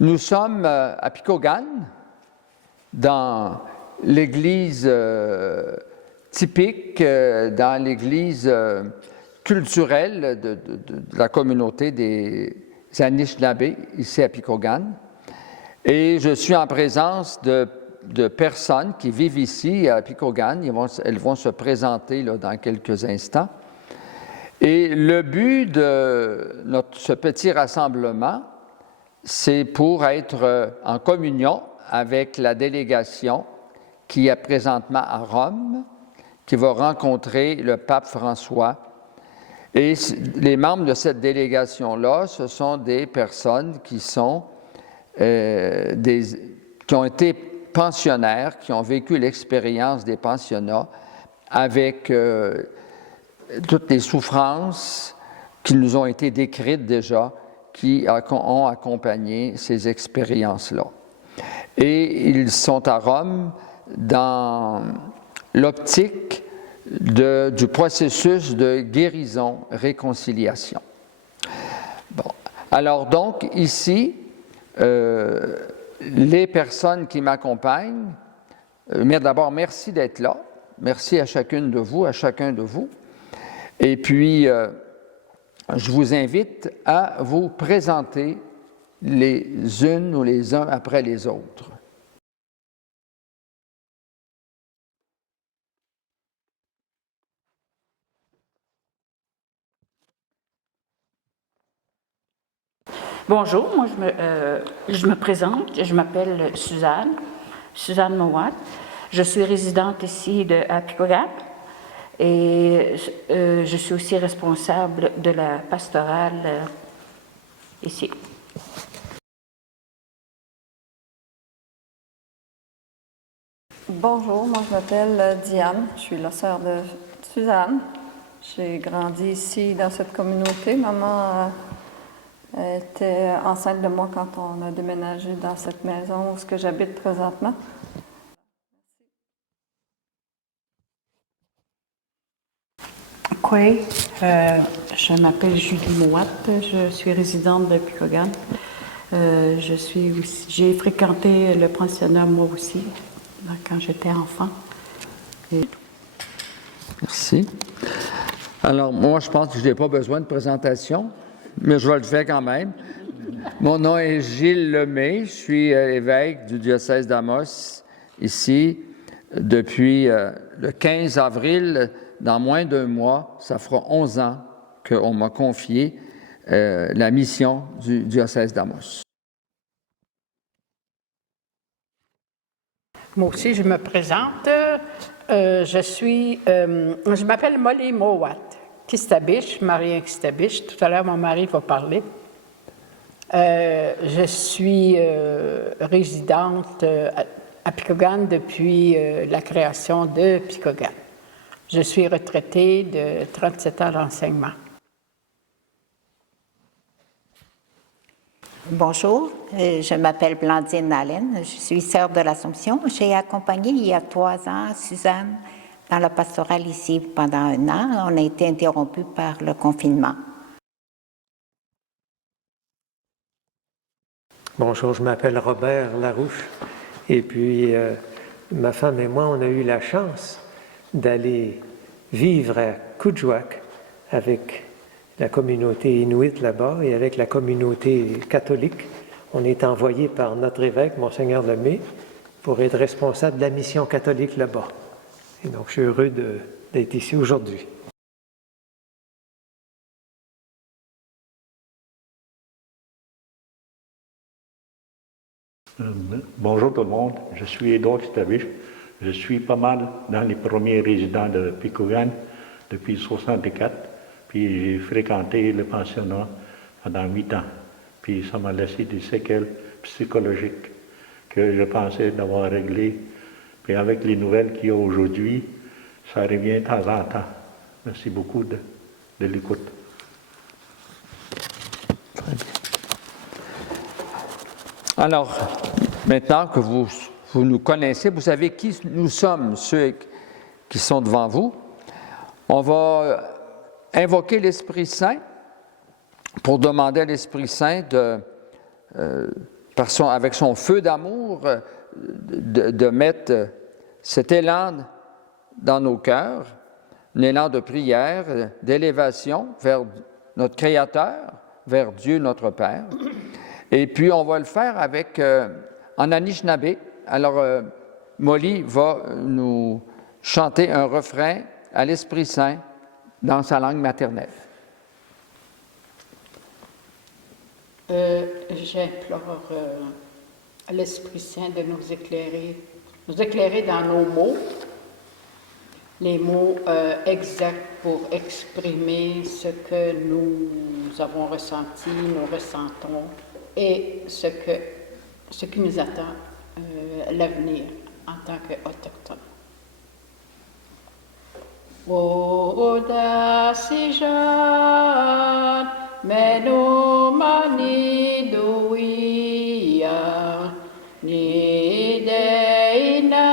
Nous sommes à Picogan, dans l'église typique, dans l'église culturelle de la communauté des Anishinabés, ici à Picogan. Et je suis en présence de personnes qui vivent ici à Picogan. Elles vont se présenter là, dans quelques instants. Et le but de ce petit rassemblement, c'est pour être en communion avec la délégation qui est présentement à Rome, qui va rencontrer le pape François. Et les membres de cette délégation-là, ce sont des personnes qui sont qui ont été pensionnaires, qui ont vécu l'expérience des pensionnats avec toutes les souffrances qui nous ont été décrites déjà, qui ont accompagné ces expériences-là. Et ils sont à Rome dans l'optique du processus de guérison-réconciliation. Bon. Alors donc, ici, les personnes qui m'accompagnent, mais d'abord, merci d'être là. Merci à chacune de vous, à chacun de vous. Et puis, je vous invite à vous présenter les unes ou les uns après les autres. Bonjour, moi je me présente, je m'appelle Suzanne Mowat. Je suis résidente ici à Picogan et je suis aussi responsable de la pastorale ici. Bonjour, moi je m'appelle Diane, je suis la sœur de Suzanne. J'ai grandi ici dans cette communauté. Maman était enceinte de moi quand on a déménagé dans cette maison où j'habite présentement. Oui, je m'appelle Julie Mowat, je suis résidente de Picogan. J'ai fréquenté le pensionnat moi aussi quand j'étais enfant. Merci. Alors, moi, je pense que je n'ai pas besoin de présentation, mais je vais le faire quand même. Mon nom est Gilles Lemay, je suis évêque du diocèse d'Amos, ici, depuis le 15 avril, dans moins d'un mois, ça fera 11 ans qu'on m'a confié la mission du diocèse d'Amos. Moi aussi, je me présente. Je m'appelle Molly Mowat, Kistabiche, Marien Kistabiche. Tout à l'heure, mon mari va parler. Je suis résidente à Picogan depuis la création de Picogan. Je suis retraitée de 37 ans d'enseignement. Bonjour, je m'appelle Blandine Allen, je suis sœur de l'Assomption. J'ai accompagné il y a 3 ans Suzanne dans la pastorale ici pendant 1 an. On a été interrompu par le confinement. Bonjour, je m'appelle Robert Larouche et puis ma femme et moi, on a eu la chance d'aller vivre à Kuujjuaq avec la communauté inuit là-bas et avec la communauté catholique. On est envoyé par notre évêque, Monseigneur Lemay, pour être responsable de la mission catholique là-bas. Et donc, je suis heureux d'être ici aujourd'hui. Bonjour tout le monde, je suis Édouard Kistabiche. Je suis pas mal dans les premiers résidents de Picogan depuis 1964. Puis j'ai fréquenté le pensionnat pendant 8 ans. Puis ça m'a laissé des séquelles psychologiques que je pensais d'avoir réglées. Puis avec les nouvelles qu'il y a aujourd'hui, ça revient de temps en temps. Merci beaucoup de l'écoute. Très bien. Alors, maintenant que vous nous connaissez, vous savez qui nous sommes, ceux qui sont devant vous. On va invoquer l'Esprit Saint pour demander à l'Esprit Saint de avec son feu d'amour, de mettre cet élan dans nos cœurs, un élan de prière, d'élévation vers notre Créateur, vers Dieu notre Père. Et puis, on va le faire en Anishinaabe. Alors, Molly va nous chanter un refrain à l'Esprit Saint dans sa langue maternelle. J'implore à l'Esprit Saint de nous éclairer dans nos mots, les mots exacts pour exprimer ce que nous avons ressenti, nous ressentons, et ce qui nous attend l'avenir en tant qu'Autochtones. Oda sijan meno mani duia ni deina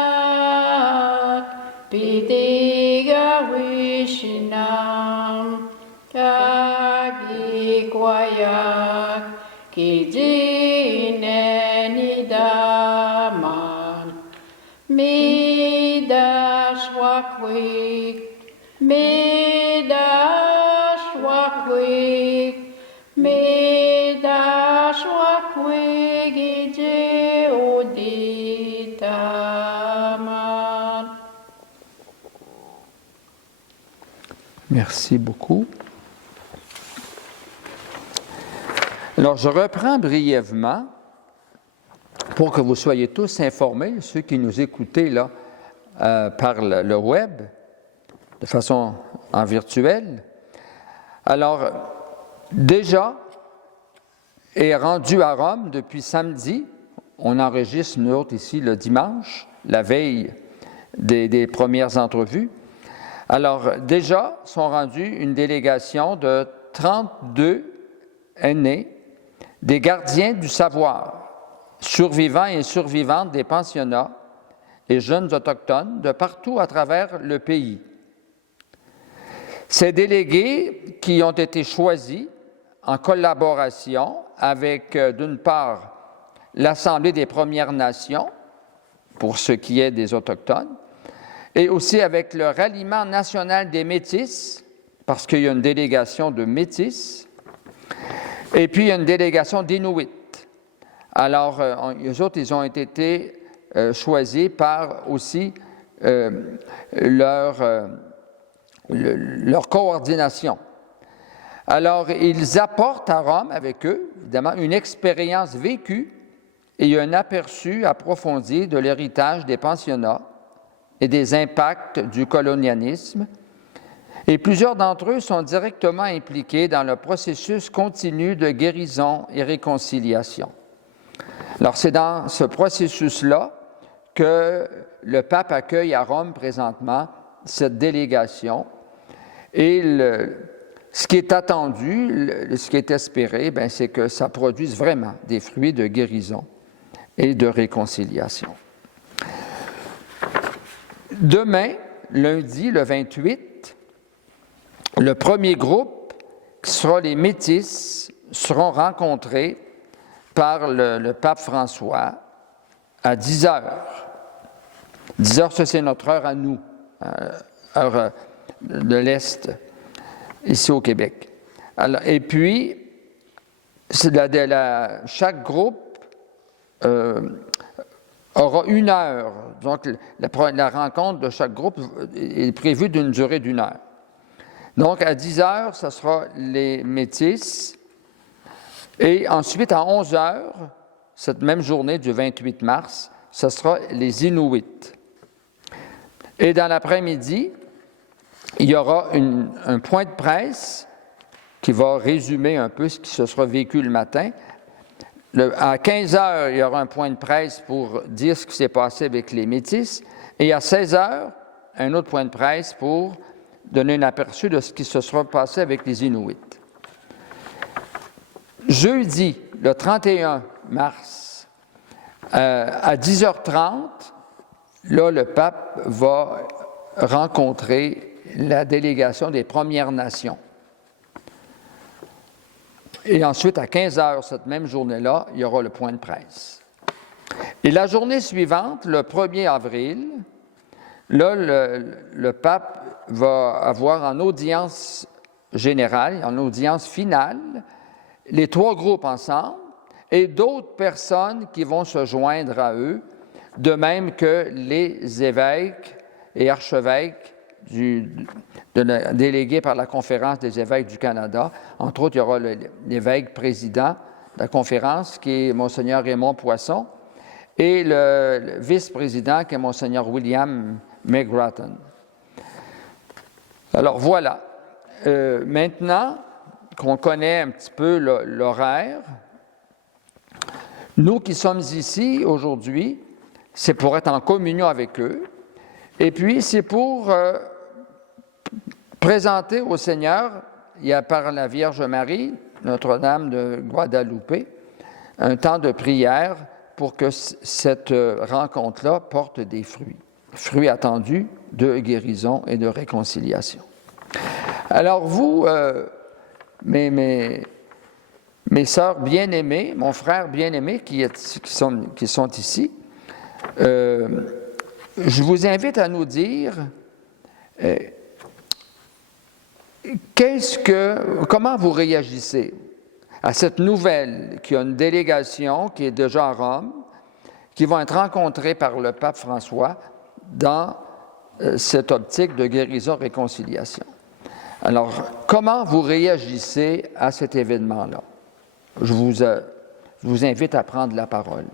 pidiga wishinam kagi kwayak kijine ni daman midashwakwik Merci beaucoup. Alors, je reprends brièvement pour que vous soyez tous informés, ceux qui nous écoutez là par le web, de façon en virtuel. Alors, déjà, est rendu à Rome depuis samedi. On enregistre, nous autres, ici, le dimanche, la veille des premières entrevues. Alors, déjà, sont rendus une délégation de 32 aînés, des gardiens du savoir, survivants et survivantes des pensionnats et jeunes autochtones de partout à travers le pays. Ces délégués qui ont été choisis en collaboration avec, d'une part, l'Assemblée des Premières Nations, pour ce qui est des Autochtones, et aussi avec le Ralliement national des Métis, parce qu'il y a une délégation de Métis, et puis il y a une délégation d'Inuits. Alors, eux autres, ils ont été choisis par aussi leur coordination. Alors, ils apportent à Rome avec eux, évidemment, une expérience vécue et un aperçu approfondi de l'héritage des pensionnats et des impacts du colonialisme. Et plusieurs d'entre eux sont directement impliqués dans le processus continu de guérison et réconciliation. Alors, c'est dans ce processus-là que le pape accueille à Rome présentement cette délégation. Et ce qui est attendu, ce qui est espéré, c'est que ça produise vraiment des fruits de guérison et de réconciliation. Demain, lundi, le 28, le premier groupe, qui sera les Métis, seront rencontrés par le pape François à 10 heures. 10 heures, ça c'est notre heure à nous, heure de l'Est, ici au Québec. Alors, et puis, chaque groupe aura 1 heure. Donc, la rencontre de chaque groupe est prévue d'une durée d'1 heure. Donc, à 10 heures, ce sera les Métis. Et ensuite, à 11 heures, cette même journée du 28 mars, ce sera les Inuits. Et dans l'après-midi, il y aura un point de presse qui va résumer un peu ce qui se sera vécu le matin. À 15 heures, il y aura un point de presse pour dire ce qui s'est passé avec les Métis. Et à 16 heures, un autre point de presse pour donner un aperçu de ce qui se sera passé avec les Inuits. Jeudi, le 31 mars, à 10h30, là, le pape va rencontrer la délégation des Premières Nations. Et ensuite, à 15 heures cette même journée-là, il y aura le point de presse. Et la journée suivante, le 1er avril, là, le pape va avoir en audience générale, en audience finale, les 3 groupes ensemble et d'autres personnes qui vont se joindre à eux, de même que les évêques et archevêques délégués par la Conférence des évêques du Canada. Entre autres, il y aura l'évêque président de la conférence, qui est Monseigneur Raymond Poisson, et le vice-président, qui est Monseigneur William McGrattan. Alors voilà. Maintenant qu'on connaît un petit peu l'horaire, nous qui sommes ici aujourd'hui, c'est pour être en communion avec eux, et puis c'est pour présenter au Seigneur, il y a par la Vierge Marie, Notre-Dame de Guadalupe, un temps de prière pour que cette rencontre-là porte des fruits attendus de guérison et de réconciliation. Alors vous, mes sœurs bien-aimées, mon frère bien-aimé qui sont ici, je vous invite à nous dire comment vous réagissez à cette nouvelle qu'il y a une délégation qui est déjà à Rome, qui va être rencontrée par le pape François dans cette optique de guérison-réconciliation. Alors, comment vous réagissez à cet événement-là? Je vous invite à prendre la parole,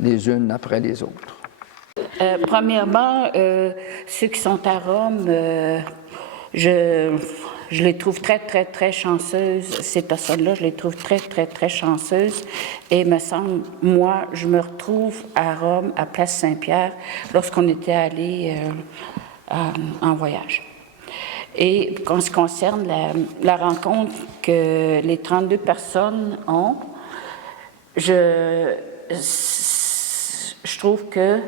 les unes après les autres. Premièrement, ceux qui sont à Rome, je les trouve très, très, très chanceuses. Ces personnes-là, je les trouve très, très, très chanceuses. Et il me semble, moi, je me retrouve à Rome, à Place Saint-Pierre, lorsqu'on était allés en voyage. Et en ce qui concerne la rencontre que les 32 personnes ont, je trouve que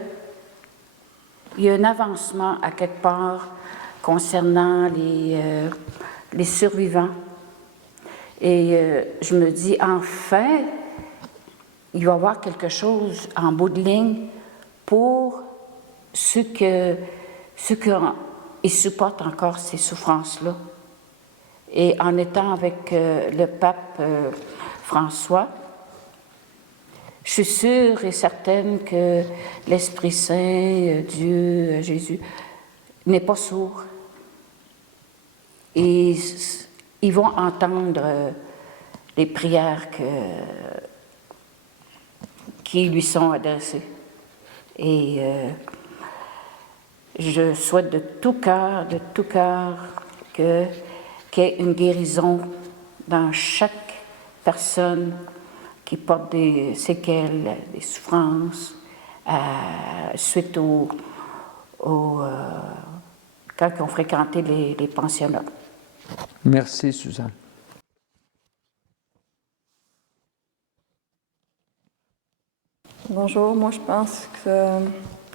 il y a un avancement à quelque part concernant les survivants. Et je me dis, enfin, il va y avoir quelque chose en bout de ligne pour ceux qui supportent encore ces souffrances-là. Et en étant avec le pape François, je suis sûre et certaine que l'Esprit Saint, Dieu, Jésus, n'est pas sourd. Et ils vont entendre les prières qui lui sont adressées. Et je souhaite de tout cœur, qu'il y ait une guérison dans chaque personne qui porte des séquelles, des souffrances, suite quand ils ont fréquenté les pensionnats. Merci, Suzanne. Bonjour, moi je pense que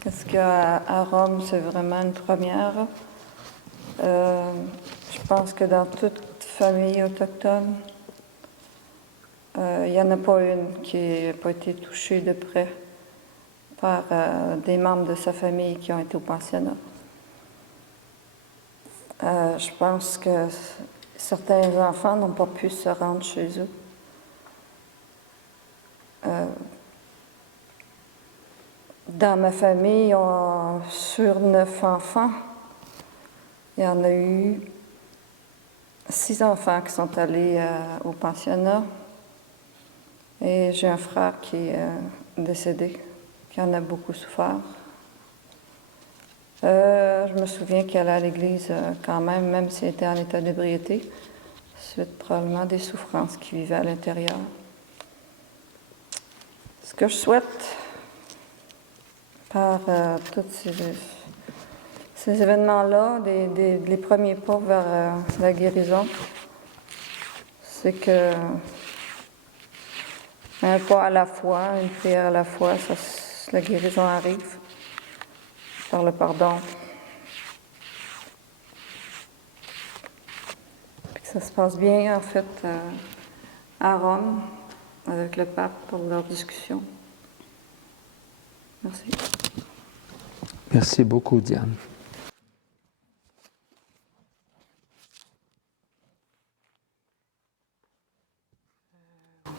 ce qu'il y a à Rome, c'est vraiment une première. Je pense que dans toute famille autochtone, il n'y en a pas une qui n'a pas été touchée de près par des membres de sa famille qui ont été au pensionnat. Je pense que certains enfants n'ont pas pu se rendre chez eux. Dans ma famille, sur 9 enfants, il y en a eu 6 enfants qui sont allés au pensionnat. Et j'ai un frère qui est décédé, qui en a beaucoup souffert. Je me souviens qu'il allait à l'église quand même s'il était en état d'ébriété, suite probablement des souffrances qu'il vivait à l'intérieur. Ce que je souhaite par tous ces événements-là, les premiers pas vers la guérison, c'est que un pas à la fois, une prière à la fois, la guérison arrive par le pardon. Puis que ça se passe bien, en fait, à Rome avec le pape pour leur discussion. Merci. Merci beaucoup, Diane.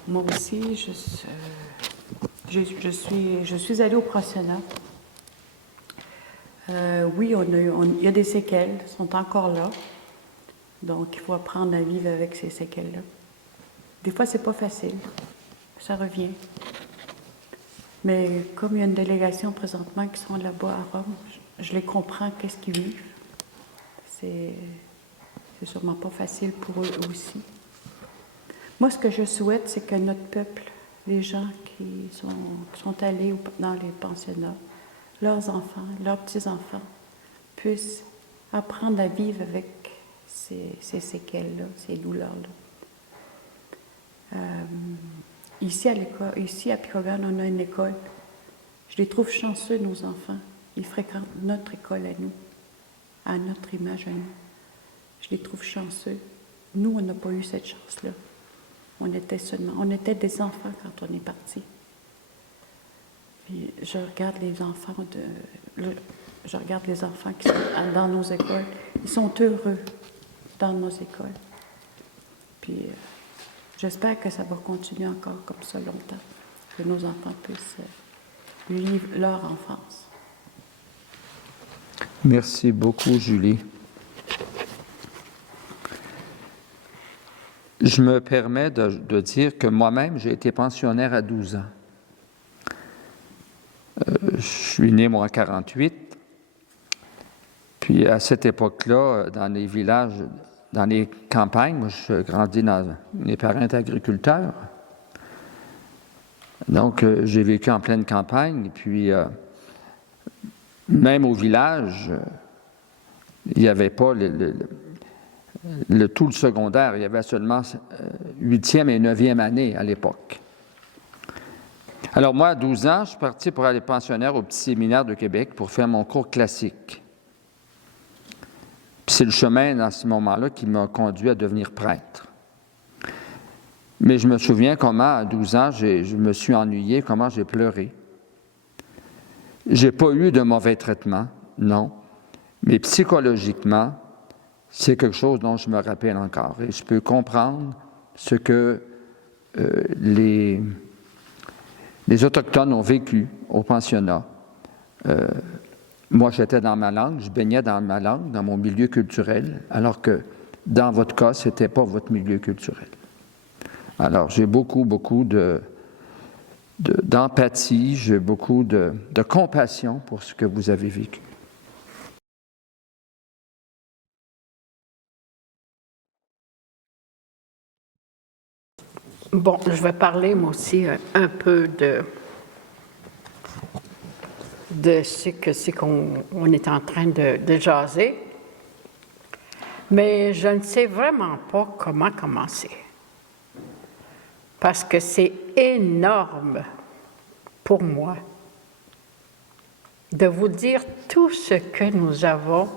Moi aussi, je suis allée au pensionnat. Oui, il y a des séquelles, elles sont encore là. Donc, il faut apprendre à vivre avec ces séquelles-là. Des fois, c'est pas facile. Ça revient. Mais comme il y a une délégation présentement qui sont là-bas à Rome, je les comprends, qu'est-ce qu'ils vivent. C'est sûrement pas facile pour eux aussi. Moi, ce que je souhaite, c'est que notre peuple, les gens qui sont allés dans les pensionnats, leurs enfants, leurs petits-enfants, puissent apprendre à vivre avec ces séquelles-là, ces douleurs-là. Ici, à l'école, ici à Picogan, on a une école. Je les trouve chanceux, nos enfants. Ils fréquentent notre école à nous, à notre image à nous. Je les trouve chanceux. Nous, on n'a pas eu cette chance-là. On était des enfants quand on est partis. Puis je regarde les enfants qui sont dans nos écoles. Ils sont heureux dans nos écoles. Puis j'espère que ça va continuer encore comme ça longtemps, que nos enfants puissent vivre leur enfance. Merci beaucoup, Julie. Je me permets de dire que moi-même, j'ai été pensionnaire à 12 ans. Je suis né, moi, en 1948. Puis, à cette époque-là, dans les villages, dans les campagnes, moi, je grandis mes parents étaient agriculteurs. Donc, j'ai vécu en pleine campagne. Puis, même au village, il n'y avait pas tout le secondaire. Il y avait seulement 8e et 9e année à l'époque. Alors moi, à 12 ans, je suis parti pour aller pensionnaire au Petit Séminaire de Québec pour faire mon cours classique. Puis c'est le chemin, à ce moment-là, qui m'a conduit à devenir prêtre. Mais je me souviens comment, à 12 ans, je me suis ennuyé, comment j'ai pleuré. Je n'ai pas eu de mauvais traitement, non. Mais psychologiquement, c'est quelque chose dont je me rappelle encore. Et je peux comprendre ce que les Autochtones ont vécu au pensionnat. Moi, j'étais dans ma langue, je baignais dans ma langue, dans mon milieu culturel, alors que dans votre cas, ce n'était pas votre milieu culturel. Alors, j'ai beaucoup d'empathie, j'ai beaucoup de compassion pour ce que vous avez vécu. Bon, je vais parler moi aussi un peu de ce qu'on est en train de jaser, mais je ne sais vraiment pas comment commencer, parce que c'est énorme pour moi de vous dire tout ce que nous avons,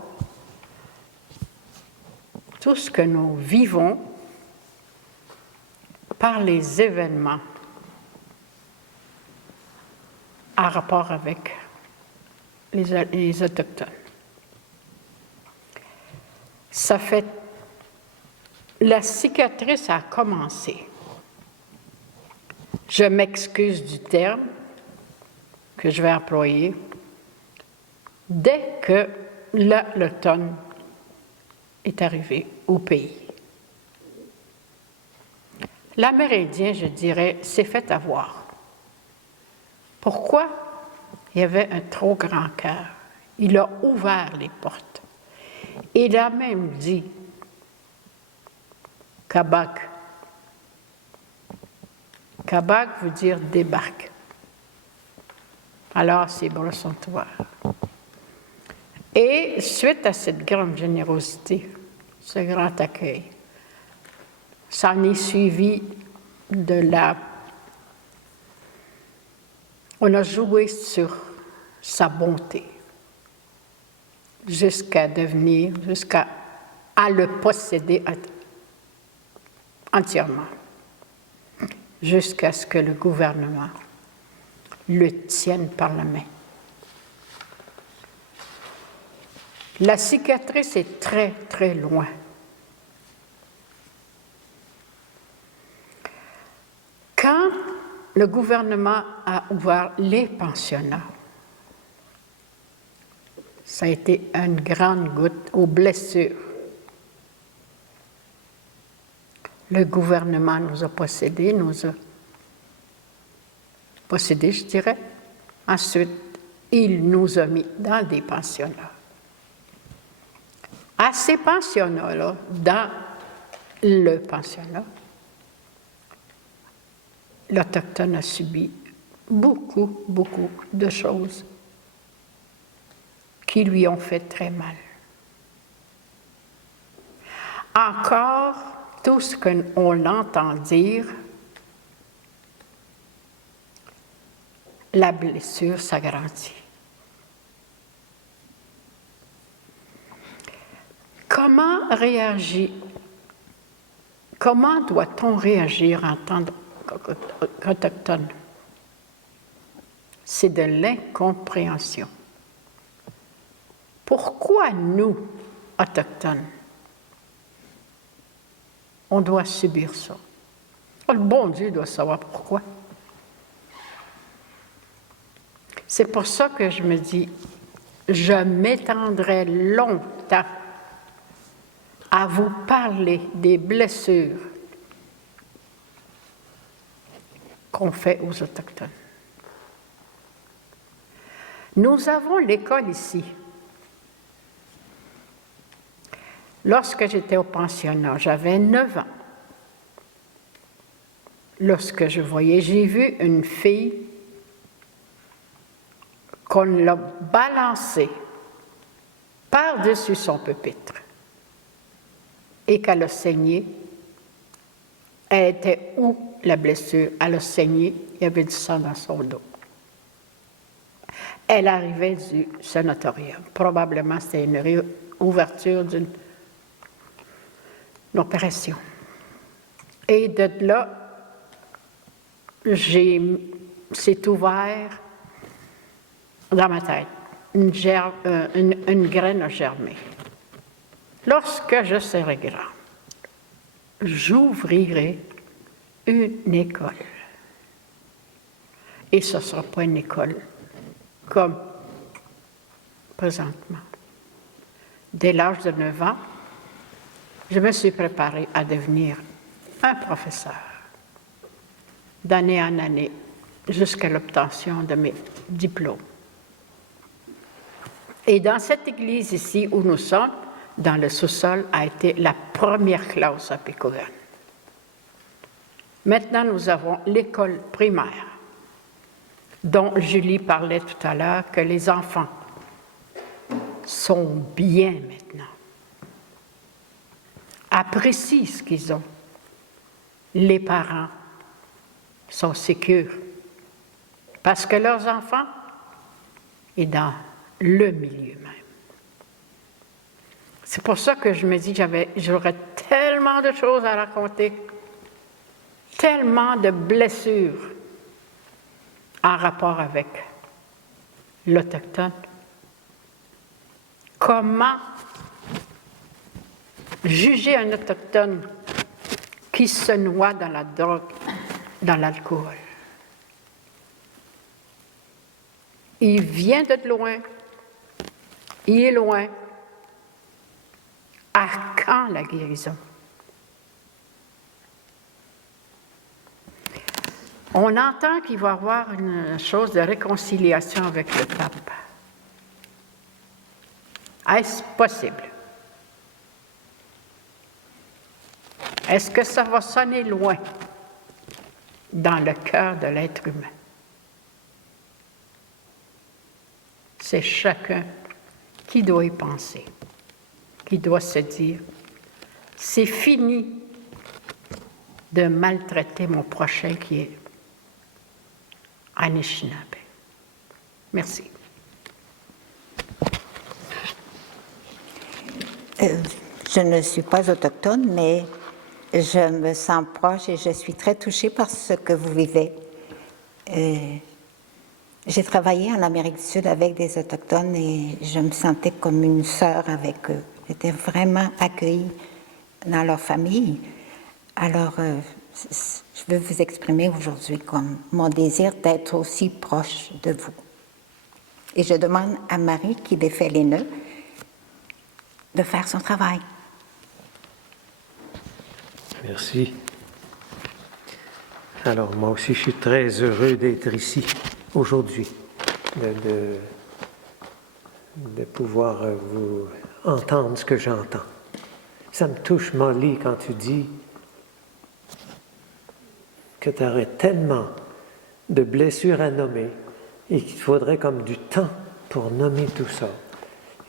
tout ce que nous vivons par les événements en rapport avec les Autochtones. Ça fait... La cicatrice a commencé. Je m'excuse du terme que je vais employer. Dès que l'automne est arrivé au pays. L'Amérindien, je dirais, s'est fait avoir. Pourquoi? Il y avait un trop grand cœur. Il a ouvert les portes. Il a même dit Kabak. Kabak veut dire débarque. Alors, ses bras sont ouverts. Et suite à cette grande générosité, ce grand accueil, s'en est suivi on a joué sur sa bonté jusqu'à le posséder entièrement. jusqu'à ce que le gouvernement le tienne par la main. La cicatrice est très, très loin. Quand le gouvernement a ouvert les pensionnats, ça a été une grande goutte aux blessures. Le gouvernement nous a possédés, je dirais. Ensuite, il nous a mis dans des pensionnats. À ces pensionnats-là, dans le pensionnat, l'Autochtone a subi beaucoup, beaucoup de choses qui lui ont fait très mal. Encore, tout ce qu'on entend dire, la blessure s'agrandit. Comment doit-on réagir en tant qu'Autochtone? C'est de l'incompréhension. Pourquoi nous, Autochtones, on doit subir ça? Le bon Dieu doit savoir pourquoi. C'est pour ça que je me dis, je m'étendrai longtemps à vous parler des blessures qu'on fait aux Autochtones. Nous avons l'école ici. Lorsque j'étais au pensionnat, j'avais 9 ans. Lorsque j'ai vu une fille qu'on l'a balancée par-dessus son pupitre et qu'elle a saigné. Elle était où, la blessure? Elle a saigné, il y avait du sang dans son dos. Elle arrivait du sanatorium. Probablement, c'était une ouverture d'une opération. Et de là, c'est ouvert dans ma tête. Une graine a germé. Lorsque je serai grand, j'ouvrirai une école. Et ce ne sera pas une école comme présentement. Dès l'âge de 9 ans, je me suis préparée à devenir un professeur, d'année en année, jusqu'à l'obtention de mes diplômes. Et dans cette église ici où nous sommes, dans le sous-sol, a été la première classe à Picogan. Maintenant, nous avons l'école primaire, dont Julie parlait tout à l'heure, que les enfants sont bien maintenant, apprécient ce qu'ils ont. Les parents sont sécures parce que leurs enfants sont dans le milieu même. C'est pour ça que je me dis j'aurais tellement de choses à raconter, tellement de blessures en rapport avec l'Autochtone. Comment juger un Autochtone qui se noie dans la drogue, dans l'alcool? Il vient de loin, il est loin. À quand la guérison? On entend qu'il va y avoir une chose de réconciliation avec le pape. Est-ce possible? Est-ce que ça va sonner loin dans le cœur de l'être humain? C'est chacun qui doit y penser, qui doit se dire, c'est fini de maltraiter mon prochain qui est Anishinaabe. Merci. Je ne suis pas autochtone, mais je me sens proche et je suis très touchée par ce que vous vivez. J'ai travaillé en Amérique du Sud avec des Autochtones et je me sentais comme une sœur avec eux. J'étais vraiment accueillie dans leur famille. Alors, je veux vous exprimer aujourd'hui comme mon désir d'être aussi proche de vous. Et je demande à Marie, qui défait les nœuds, de faire son travail. Merci. Alors, moi aussi, je suis très heureux d'être ici aujourd'hui, de pouvoir vous entendre ce que j'entends. Ça me touche, Molly, quand tu dis que tu aurais tellement de blessures à nommer et qu'il faudrait comme du temps pour nommer tout ça.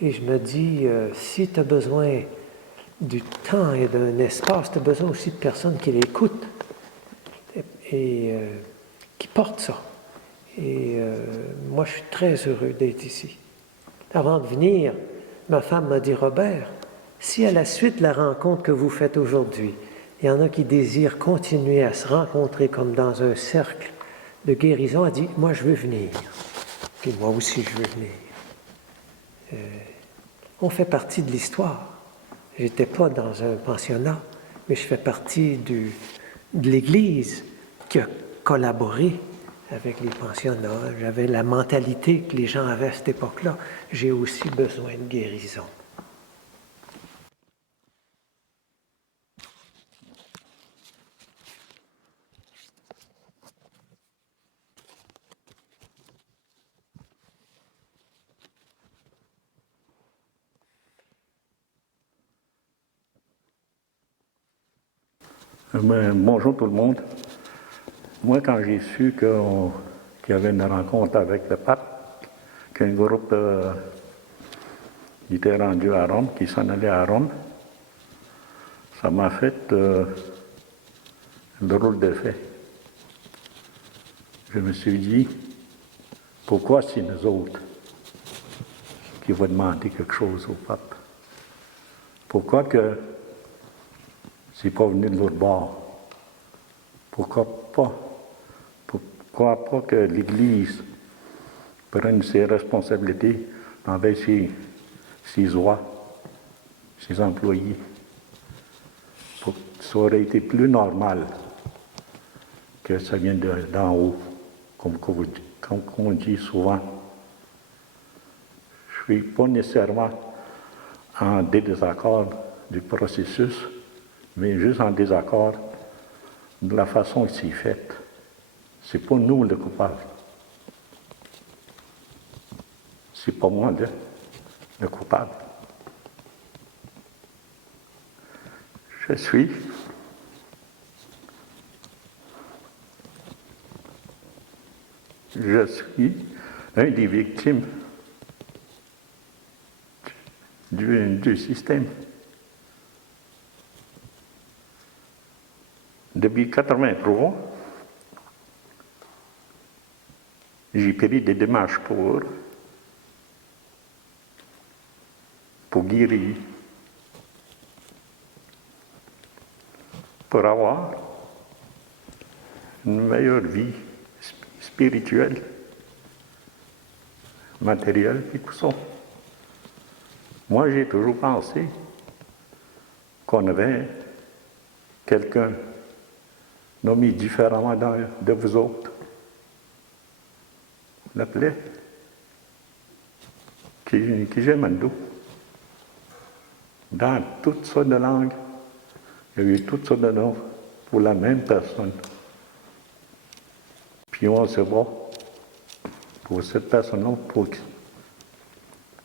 Et je me dis, si tu as besoin du temps et d'un espace, tu as besoin aussi de personnes qui l'écoutent et qui portent ça. Et moi, je suis très heureux d'être ici. Avant de venir, ma femme m'a dit, Robert, si à la suite de la rencontre que vous faites aujourd'hui, il y en a qui désirent continuer à se rencontrer comme dans un cercle de guérison, elle dit, moi, je veux venir. Puis moi aussi, je veux venir. On fait partie de l'histoire. Je n'étais pas dans un pensionnat, mais je fais partie de l'Église qui a collaboré avec les pensionnats. J'avais la mentalité que les gens avaient à cette époque-là. J'ai aussi besoin de guérison. Bonjour tout le monde. Moi, quand j'ai su qu'il y avait une rencontre avec le pape, qu'un groupe était rendu à Rome, qui s'en allait à Rome, ça m'a fait un drôle d'effet. Je me suis dit, pourquoi c'est nous autres qui va demander quelque chose au pape? Pourquoi que c'est pas venu de l'autre bord? Pourquoi pas que l'Église prenne ses responsabilités envers ses oies, ses employés? Ça aurait été plus normal que ça vienne d'en haut, comme on dit souvent. Je ne suis pas nécessairement en désaccord du processus, mais juste en désaccord de la façon que c'est fait. C'est pas nous le coupable. C'est pas moi le coupable. Je suis un des victimes du système. Depuis 1983, j'ai pris des démarches pour guérir, pour avoir une meilleure vie spirituelle, matérielle et tout ça. Moi, j'ai toujours pensé qu'on avait quelqu'un nommé différemment de vous autres. On l'appelait Kijemando. Dans toutes sortes de langues, il y a eu toutes sortes de noms pour la même personne. Puis on se bat pour cette personne-là,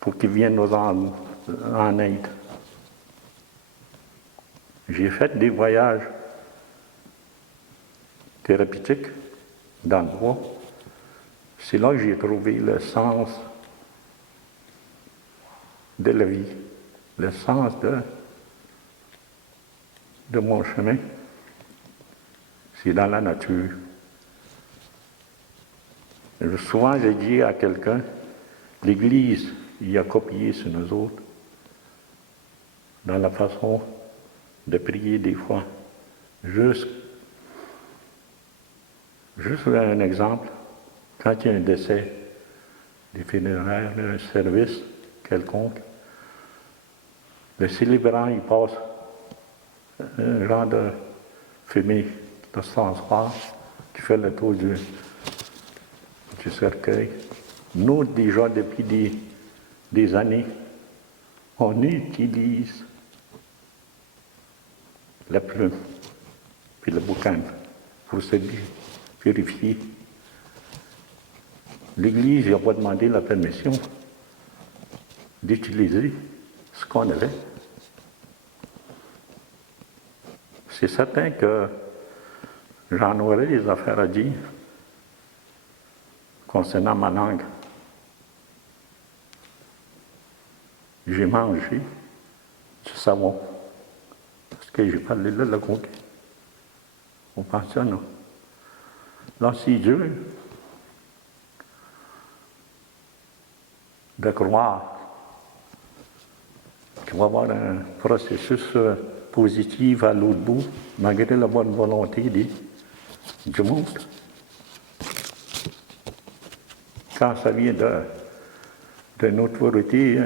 pour qu'il vienne nous en aide. J'ai fait des voyages thérapeutiques dans le bois. C'est là que j'ai trouvé le sens de la vie, le sens de mon chemin. C'est dans la nature. Souvent, j'ai dit à quelqu'un, l'Église y a copié sur nous autres, dans la façon de prier des fois. Juste un exemple, quand il y a un décès, des funéraires, un service quelconque, le célébrant, il passe un genre de fumée de transport qui fait le tour du cercueil. Nous, déjà, depuis des années, on utilise la plume puis le boucan pour se purifier. L'Église n'a pas demandé la permission d'utiliser ce qu'on avait. C'est certain que j'en aurais des affaires à dire concernant ma langue. J'ai mangé du savon parce que j'ai parlé de la conquête au pensionnat. Là, c'est dur de croire qu'il va y avoir un processus positif à l'autre bout, malgré la bonne volonté du monde. Quand ça vient d'une autorité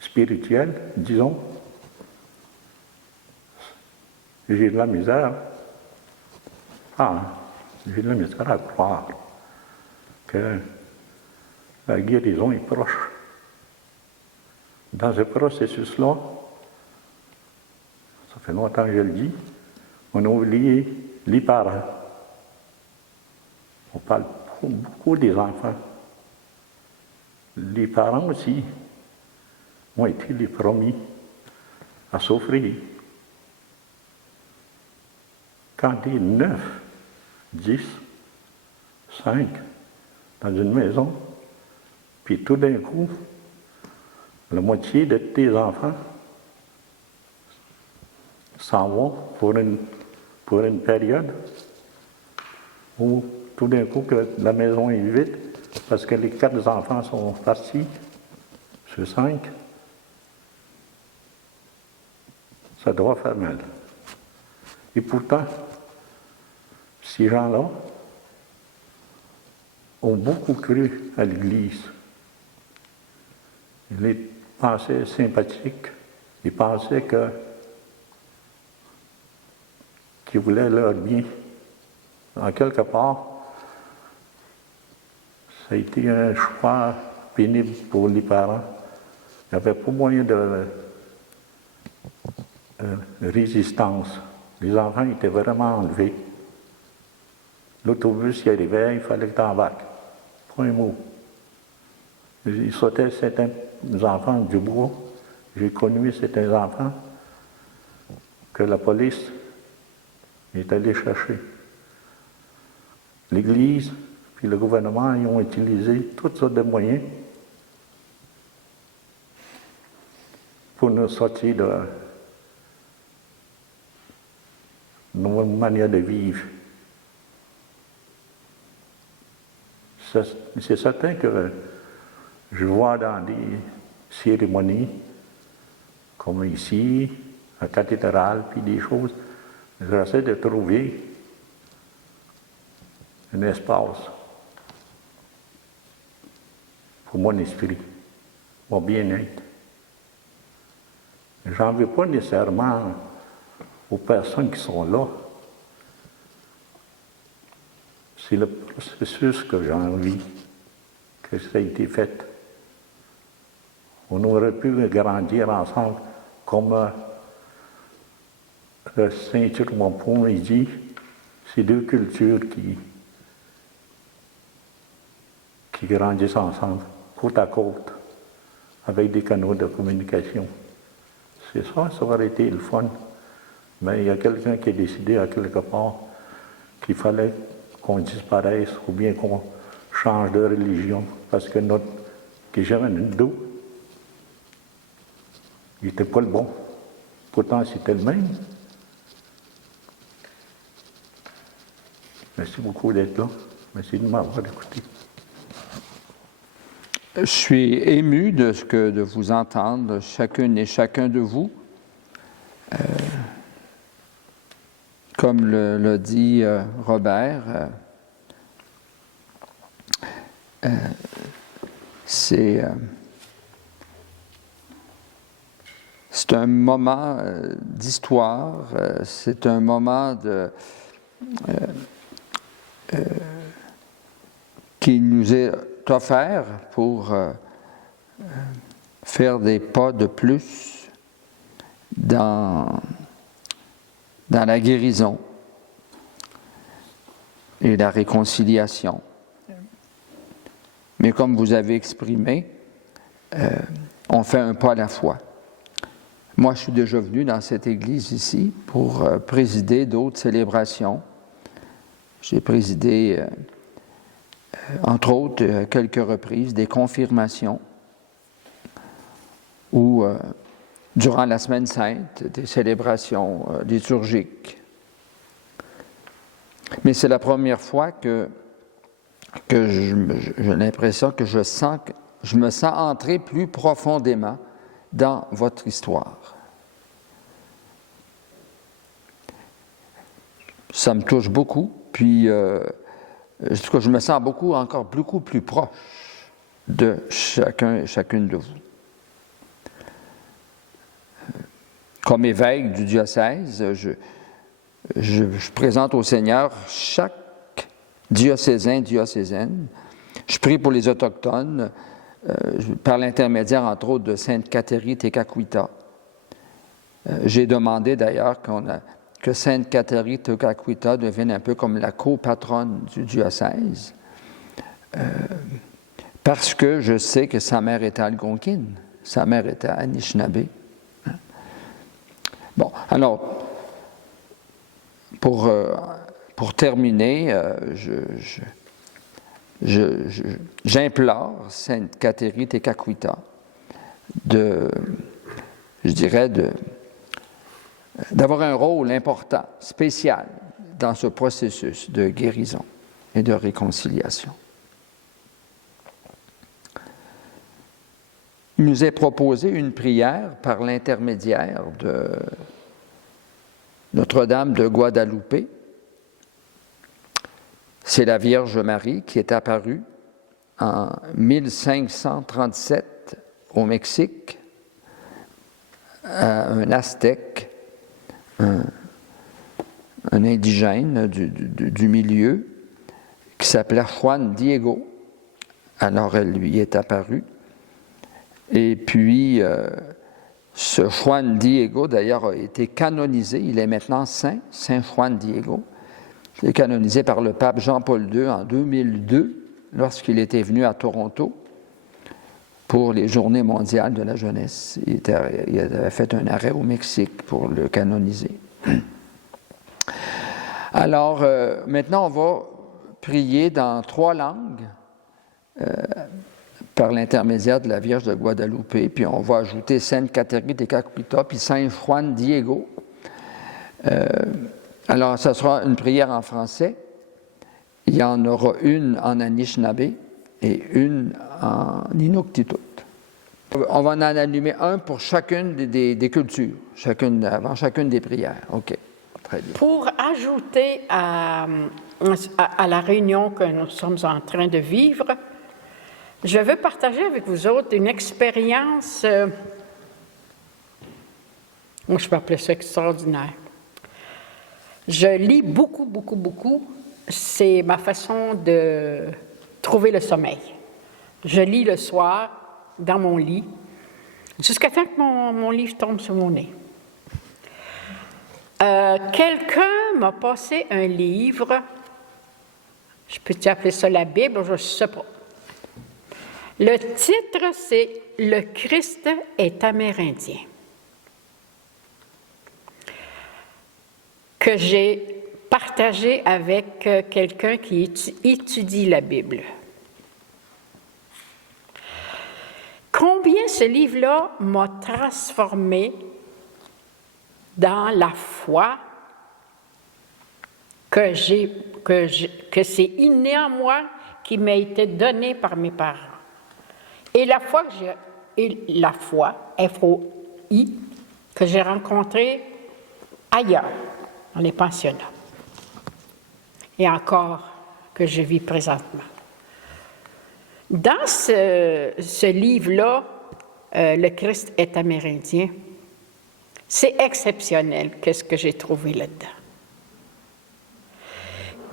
spirituelle, disons, j'ai de la misère. J'ai de la misère à croire que la guérison est proche. Dans ce processus-là, ça fait longtemps que je le dis, on a oublié les parents. On parle beaucoup des enfants. Les parents aussi ont été les premiers à souffrir. Quand il y a 9, 10, 5 dans une maison, puis tout d'un coup, la moitié de tes enfants s'en vont pour une période où tout d'un coup que la maison est vide parce que les 4 enfants sont partis sur 5, ça doit faire mal. Et pourtant, ces gens-là ont beaucoup cru à l'Église. Ils les pensaient sympathiques, ils pensaient qu'ils voulaient leur bien. En quelque part, ça a été un choix pénible pour les parents. Il n'y avait pas moyen de résistance. Les enfants étaient vraiment enlevés. L'autobus y arrivait, il fallait que tu embarques. Pas un mot. Ils sautaient certains enfants du bois. J'ai connu certains enfants que la police est allée chercher. L'Église puis le gouvernement ils ont utilisé toutes sortes de moyens pour nous sortir de nos manières de vivre. C'est certain que je vois dans des cérémonies, comme ici, à la cathédrale, puis des choses, j'essaie de trouver un espace pour mon esprit, mon bien-être. J'en veux pas nécessairement aux personnes qui sont là. C'est le processus que j'ai envie que ça ait été fait. On aurait pu grandir ensemble comme le Saint Chirmopon il dit, c'est 2 cultures qui grandissent ensemble, côte à côte, avec des canaux de communication. C'est ça, ça aurait été le fun. Mais il y a quelqu'un qui a décidé à quelque part qu'il fallait qu'on disparaisse ou bien qu'on change de religion parce que notre Kijavanindu, il n'était pas le bon. Pourtant, c'était le même. Merci beaucoup d'être là. Merci de m'avoir écouté. Je suis ému de vous entendre, chacune et chacun de vous. comme l'a dit Robert, c'est un moment d'histoire, c'est un moment qui nous est offert pour faire des pas de plus dans la guérison et la réconciliation. Mais comme vous avez exprimé, on fait un pas à la fois. Moi, je suis déjà venu dans cette église ici pour présider d'autres célébrations. J'ai présidé, entre autres, à quelques reprises, des confirmations ou, durant la Semaine sainte, des célébrations liturgiques. Mais c'est la première fois que j'ai l'impression que je me sens entrer plus profondément dans votre histoire. Ça me touche beaucoup, puis je me sens encore beaucoup plus proche de chacun et chacune de vous. Comme évêque du diocèse, je présente au Seigneur chaque diocésaine. Je prie pour les Autochtones, par l'intermédiaire, entre autres, de Sainte Cathérie Tekakwitha. J'ai demandé d'ailleurs que Sainte Cathérie Tekakwitha devienne un peu comme la copatronne du diocèse, parce que je sais que sa mère était algonquine, sa mère était Anishinaabe. Bon, alors, pour terminer, j'implore Sainte Cathérie Tekakwitha d'avoir un rôle important, spécial, dans ce processus de guérison et de réconciliation. Il nous est proposé une prière par l'intermédiaire de Notre-Dame de Guadalupe. C'est la Vierge Marie qui est apparue en 1537 au Mexique à un Aztèque, un indigène du milieu qui s'appelait Juan Diego. Alors elle lui est apparue. Et puis, ce Juan Diego, d'ailleurs, a été canonisé. Il est maintenant saint Juan Diego. Il est canonisé par le pape Jean-Paul II en 2002, lorsqu'il était venu à Toronto pour les Journées mondiales de la jeunesse. Il avait fait un arrêt au Mexique pour le canoniser. Alors, maintenant, on va prier dans 3 langues par l'intermédiaire de la Vierge de Guadalupe, puis on va ajouter Sainte Cathérie Tekakwitha, puis Saint Juan Diego. Alors, ce sera une prière en français. Il y en aura une en Anishinaabe et une en Inuktitut. On va en allumer un pour chacune des cultures, avant chacune des prières. OK, très bien. Pour ajouter à la réunion que nous sommes en train de vivre, je veux partager avec vous autres une expérience, moi je peux appeler ça extraordinaire. Je lis beaucoup. C'est ma façon de trouver le sommeil. Je lis le soir dans mon lit, jusqu'à temps que mon livre tombe sur mon nez. Quelqu'un m'a passé un livre, je peux-tu appeler ça la Bible, je ne sais pas. Le titre, c'est « Le Christ est amérindien », que j'ai partagé avec quelqu'un qui étudie la Bible. Combien ce livre-là m'a transformé dans la foi que c'est inné en moi, qui m'a été donnée par mes parents. Et la foi, FOI, que j'ai rencontrée ailleurs, dans les pensionnats. Et encore que je vis présentement. Dans ce livre-là, Le Christ est amérindien, c'est exceptionnel qu'est-ce que j'ai trouvé là-dedans.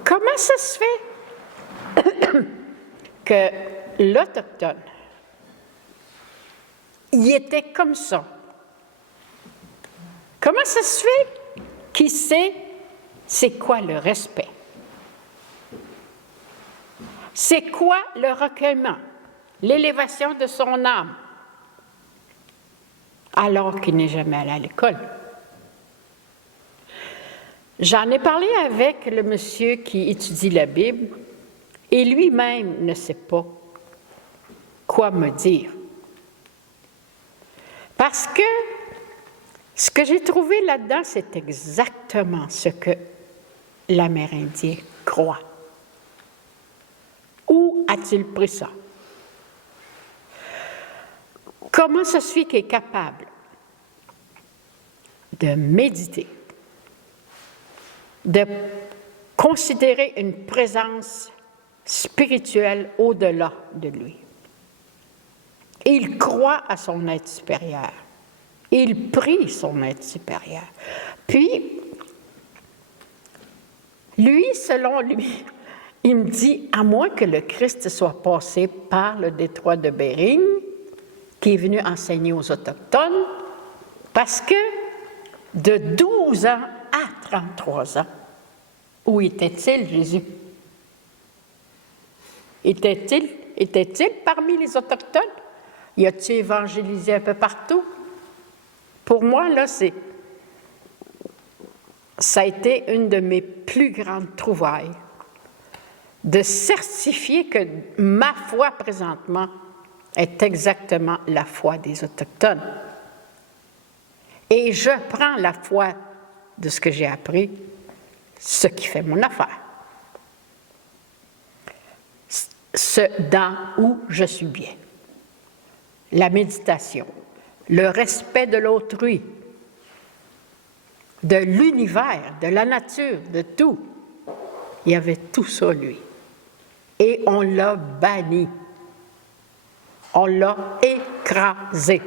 Comment ça se fait que l'Autochtone, il était comme ça? Comment ça se fait qu'il sait c'est quoi le respect? C'est quoi le recueillement, l'élévation de son âme, alors qu'il n'est jamais allé à l'école? J'en ai parlé avec le monsieur qui étudie la Bible et lui-même ne sait pas quoi me dire. Parce que ce que j'ai trouvé là-dedans, c'est exactement ce que l'Amérindien croit. Où a-t-il pris ça? Comment ça se fait qu'il est capable de méditer, de considérer une présence spirituelle au-delà de lui? Il croit à son être supérieur. Il prie son être supérieur. Puis, lui, selon lui, il me dit, à moins que le Christ soit passé par le détroit de Bering, qui est venu enseigner aux Autochtones, parce que de 12 ans à 33 ans, où était-il, Jésus? Était-il parmi les Autochtones? Y a-t-il évangélisé un peu partout? Pour moi, là, ça a été une de mes plus grandes trouvailles, de certifier que ma foi présentement est exactement la foi des Autochtones. Et je prends la foi de ce que j'ai appris, ce qui fait mon affaire. Ce dans où je suis bien. La méditation, le respect de l'autrui, de l'univers, de la nature, de tout. Il y avait tout ça, lui. Et on l'a banni. On l'a écrasé.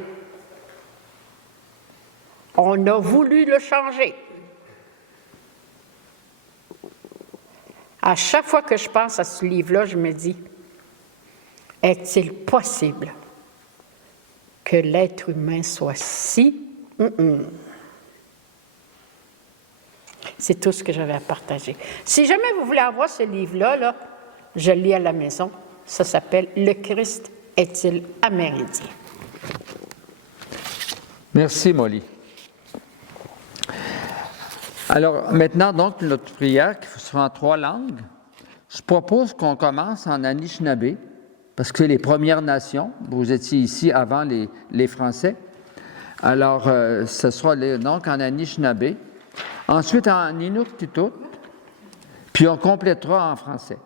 On a voulu le changer. À chaque fois que je pense à ce livre-là, je me dis, est-il possible que l'être humain soit si... C'est tout ce que j'avais à partager. Si jamais vous voulez avoir ce livre-là, là, je le lis à la maison. Ça s'appelle « Le Christ est-il amérindien ». Merci, Molly. Alors, maintenant, donc, notre prière qui sera en 3 langues. Je propose qu'on commence en Anishinaabe, parce que c'est les Premières Nations. Vous étiez ici avant les Français. Alors, ce sera donc en Anishinaabe. Ensuite, en Inuktitut, puis on complétera en français.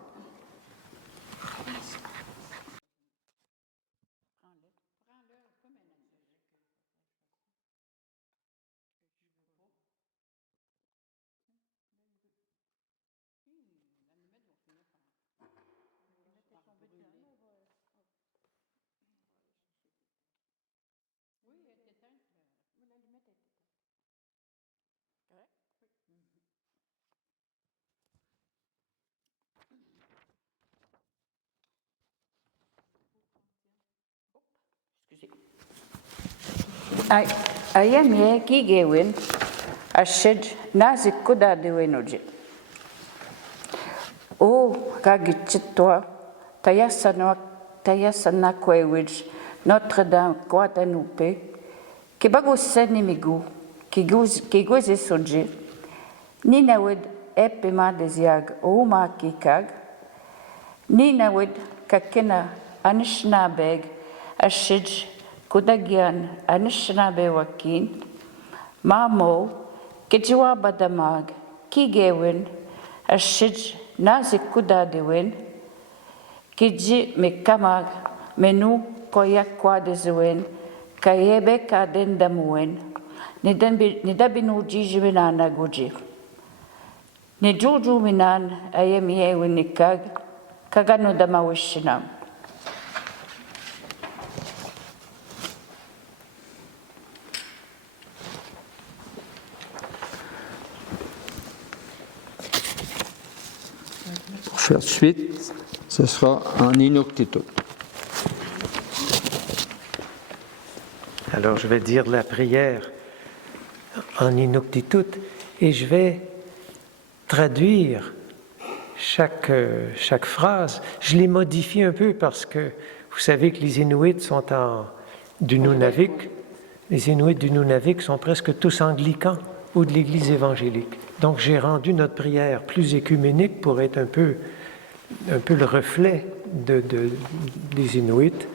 Ayamie Gigewin, Ashid Nazikuda de Wenoji. O Gagichitwa, Tayasana Kwewich, Notre-Dame Guadalupe, Kibagosenimigu, Kigwezi Soji, Ninawid Epima Desiag, Oma Kikag, Ninawid Kakina Anishnabeg, Ashid Kudagian Anishinaabe Wakin, Mamo, Kijiwa Badamag, Kigewin, Ashij Nazikuda Dewin, Kiji Mekamag, Menu Koyakwa Dezuin, Kayebe Kadendamuin, Nidabinuji Jiminana Guji. Ni Jojo Minan, Ayemi Winikag, Kagano Damawishinam. Pour faire suite, ce sera en Inuktitut. Alors je vais dire la prière en Inuktitut et je vais traduire chaque phrase. Je les modifie un peu parce que vous savez que les Inuits sont du Nunavik. Les Inuits du Nunavik sont presque tous anglicans ou de l'Église évangélique. Donc j'ai rendu notre prière plus écuménique pour être un peu le reflet des Inuits.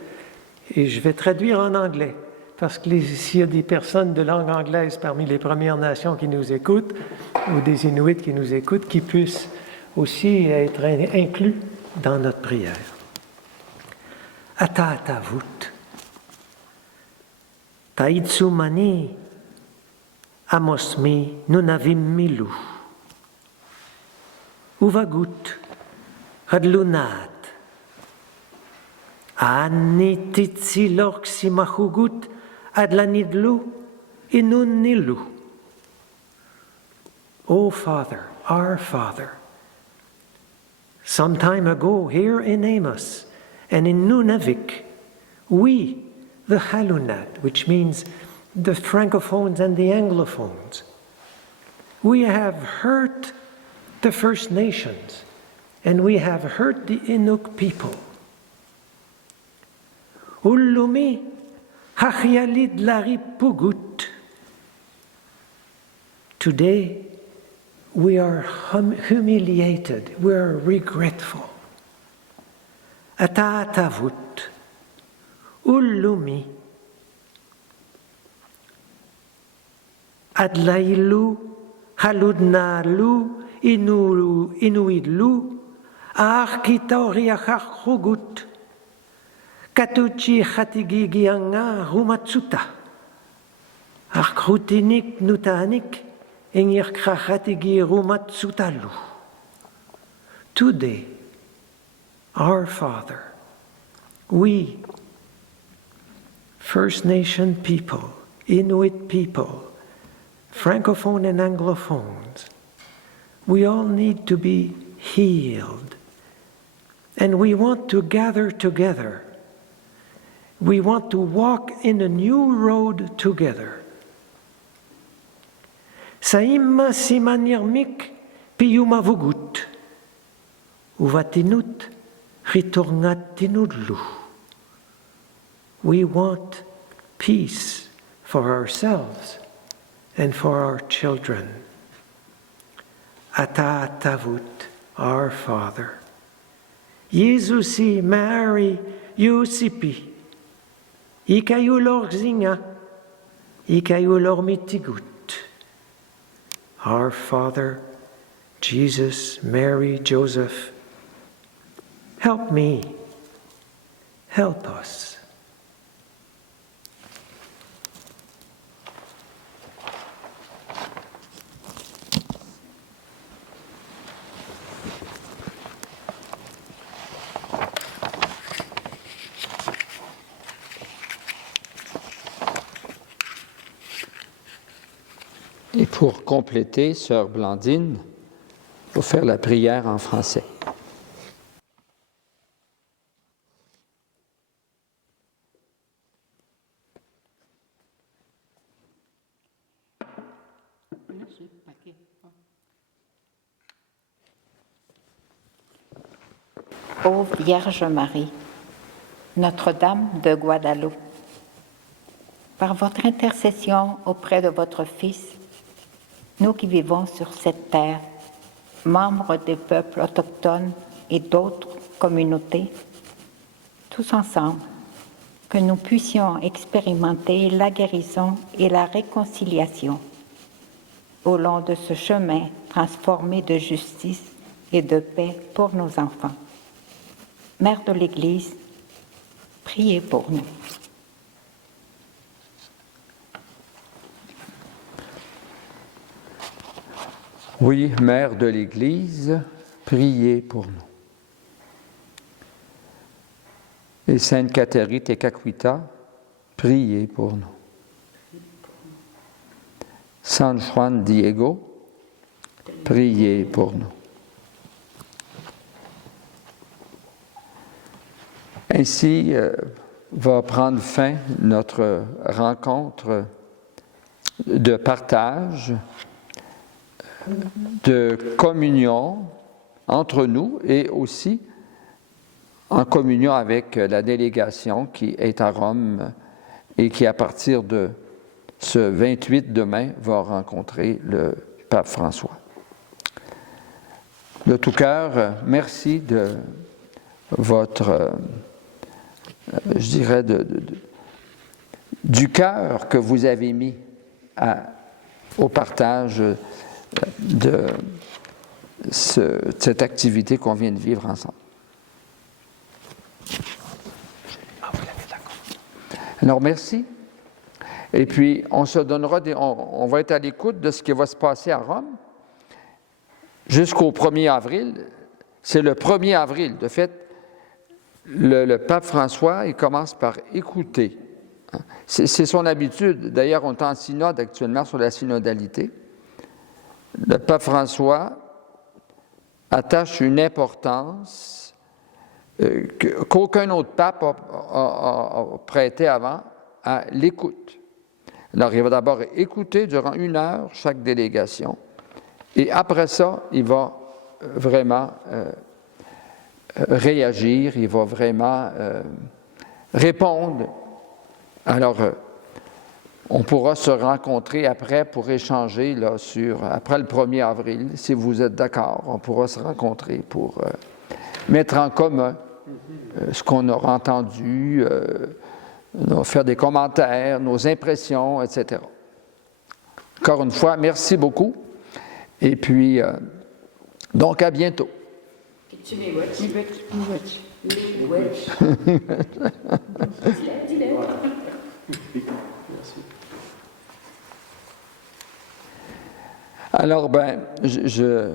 Et je vais traduire en anglais. Parce que s'il y a des personnes de langue anglaise parmi les Premières Nations qui nous écoutent, ou des Inuits qui nous écoutent, qui puissent aussi être inclus dans notre prière. Ata atavut, taitsumani, amosmi nunavim milu, uvagut, hadlunat, anititsilorximahugut, adlanidlu inunnilu. O Father, our Father, some time ago here in Amos and in Nunavik, we, the Halunat, which means the Francophones and the Anglophones, we have hurt the First Nations and we have hurt the Inuk people. Ullumi hachialid lari pugut. Today, we are humiliated, we are regretful. Ata atavut, ullumi, adlailu, haludnalu, inuidlu, arkitoriachachrugut, katuchi chatigigianga rumatsuta, arkrutinik nutanik, today, our Father, we, First Nation people, Inuit people, Francophone and Anglophones, we all need to be healed. And we want to gather together. We want to walk in a new road together. Saimma simanirmik piyumavugut, uvatinut ritornatinudlu. We want peace for ourselves and for our children. Ata atavut, our Father. Jesusi Mary Yusipi, ikayulor zinga, ikayulor mitigut. Our Father, Jesus, Mary, Joseph, help me, help us. Et pour compléter, Sœur Blandine, pour faire la prière en français. Ô Vierge Marie, Notre-Dame de Guadeloupe, par votre intercession auprès de votre Fils, nous qui vivons sur cette terre, membres des peuples autochtones et d'autres communautés, tous ensemble, que nous puissions expérimenter la guérison et la réconciliation au long de ce chemin transformé de justice et de paix pour nos enfants. Mère de l'Église, priez pour nous. Oui, Mère de l'Église, priez pour nous. Et Sainte Catherine Tekakwitha, priez pour nous. San Juan Diego, priez pour nous. Ainsi va prendre fin notre rencontre de partage, de communion entre nous et aussi en communion avec la délégation qui est à Rome et qui, à partir de ce 28 demain, va rencontrer le pape François. De tout cœur, merci de votre, je dirais, du cœur que vous avez mis au partage de cette activité qu'on vient de vivre ensemble. Alors, merci. Et puis, on se donnera on va être à l'écoute de ce qui va se passer à Rome jusqu'au 1er avril. C'est le 1er avril. De fait, le pape François, il commence par écouter. C'est son habitude. D'ailleurs, on est en synode actuellement sur la synodalité. Le pape François attache une importance qu'aucun autre pape a prêté avant à l'écoute. Alors, il va d'abord écouter durant 1 heure chaque délégation, et après ça, il va vraiment réagir, il va vraiment répondre. Alors, on pourra se rencontrer après pour échanger là, après le 1er avril, si vous êtes d'accord, on pourra se rencontrer pour mettre en commun ce qu'on aura entendu, faire des commentaires, nos impressions, etc. Encore une fois, merci beaucoup. Et puis, donc à bientôt. Alors, je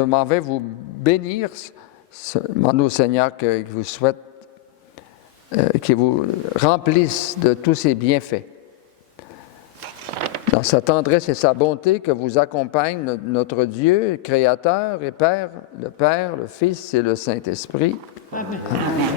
m'en vais vous bénir, demander au Seigneur qu'il vous souhaite, qu'il vous remplisse de tous ses bienfaits. Dans sa tendresse et sa bonté que vous accompagne notre Dieu, Créateur et Père, le Fils et le Saint-Esprit. Amen. Amen.